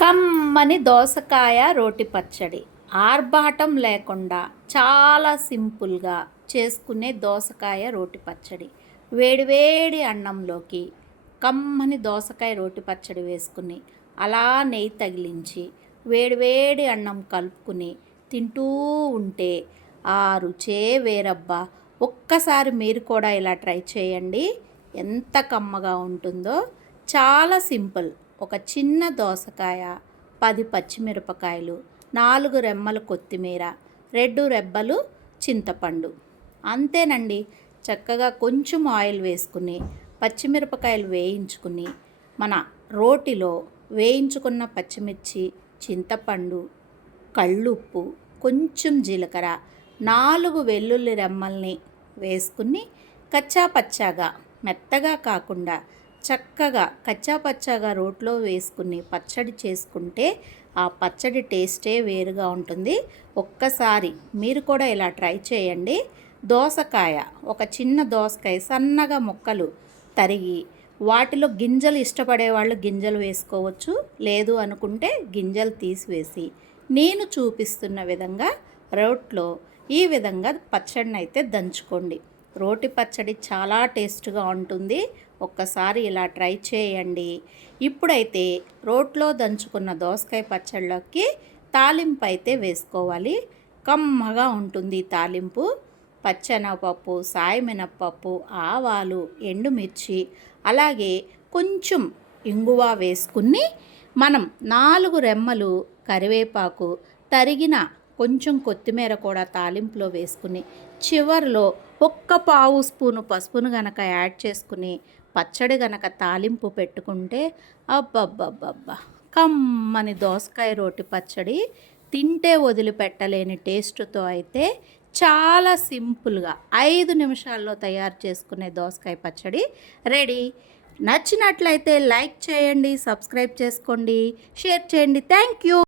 కమ్మని దోసకాయ రోటి పచ్చడి ఆర్భాటం లేకుండా చాలా సింపుల్గా చేసుకునే దోసకాయ రోటి పచ్చడి. వేడివేడి అన్నంలోకి కమ్మని దోసకాయ రోటి పచ్చడి వేసుకుని అలా నెయ్యి తగిలించి వేడివేడి అన్నం కలుపుకుని తింటూ ఉంటే ఆ రుచే వేరబ్బా. ఒక్కసారి మీరు కూడా ఇలా ట్రై చేయండి, ఎంత కమ్మగా ఉంటుందో. చాలా సింపుల్. ఒక చిన్న దోసకాయ, 10 పచ్చిమిరపకాయలు, 4 రెమ్మలు కొత్తిమీర, 2 రెబ్బలు చింతపండు, అంతేనండి. చక్కగా కొంచెం ఆయిల్ వేసుకుని పచ్చిమిరపకాయలు వేయించుకుని మన రోటిలో వేయించుకున్న పచ్చిమిర్చి, చింతపండు, కళ్ళుప్పు, కొంచెం జీలకర్ర, 4 వెల్లుల్లి రెమ్మల్ని వేసుకుని కచ్చాపచ్చాగా, మెత్తగా కాకుండా చక్కగా కచ్చాపచ్చాగా రోట్లో వేసుకుని పచ్చడి చేసుకుంటే ఆ పచ్చడి టేస్టే వేరుగా ఉంటుంది. ఒక్కసారి మీరు కూడా ఇలా ట్రై చేయండి. దోసకాయ, ఒక చిన్న దోసకాయ సన్నగా ముక్కలు తరిగి వాటిలో గింజలు ఇష్టపడే వాళ్ళు గింజలు వేసుకోవచ్చు, లేదు అనుకుంటే గింజలు తీసివేసి నేను చూపిస్తున్న విధంగా రోట్లో ఈ విధంగా పచ్చడిని అయితే దంచుకోండి. రోటి పచ్చడి చాలా టేస్ట్గా ఉంటుంది. ఒక్కసారి ఇలా ట్రై చేయండి. ఇప్పుడైతే రోట్లో దంచుకున్న దోసకాయ పచ్చళ్ళకి తాలింపు అయితే వేసుకోవాలి. కమ్మగా ఉంటుంది తాలింపు. పచ్చెనగపప్పు, సాయమినపప్పు, ఆవాలు, ఎండుమిర్చి, అలాగే కొంచెం ఇంగువ వేసుకుని మనం 4 రెమ్మలు కరివేపాకు, తరిగిన కొంచెం కొత్తిమీర కూడా తాలింపులో వేసుకుని చివరిలో ఒక్క పావు స్పూను పసుపును గనక యాడ్ చేసుకుని పచ్చడి గనక తాలింపు పెట్టుకుంటే అబ్బబ్బబ్బబ్బా, కమ్మని దోసకాయ రోటి పచ్చడి. తింటే వదిలిపెట్టలేని టేస్ట్తో అయితే చాలా సింపుల్గా 5 నిమిషాల్లో తయారు చేసుకునే దోసకాయ పచ్చడి రెడీ. నచ్చినట్లయితే లైక్ చేయండి, సబ్స్క్రైబ్ చేసుకోండి, షేర్ చేయండి. Thank you.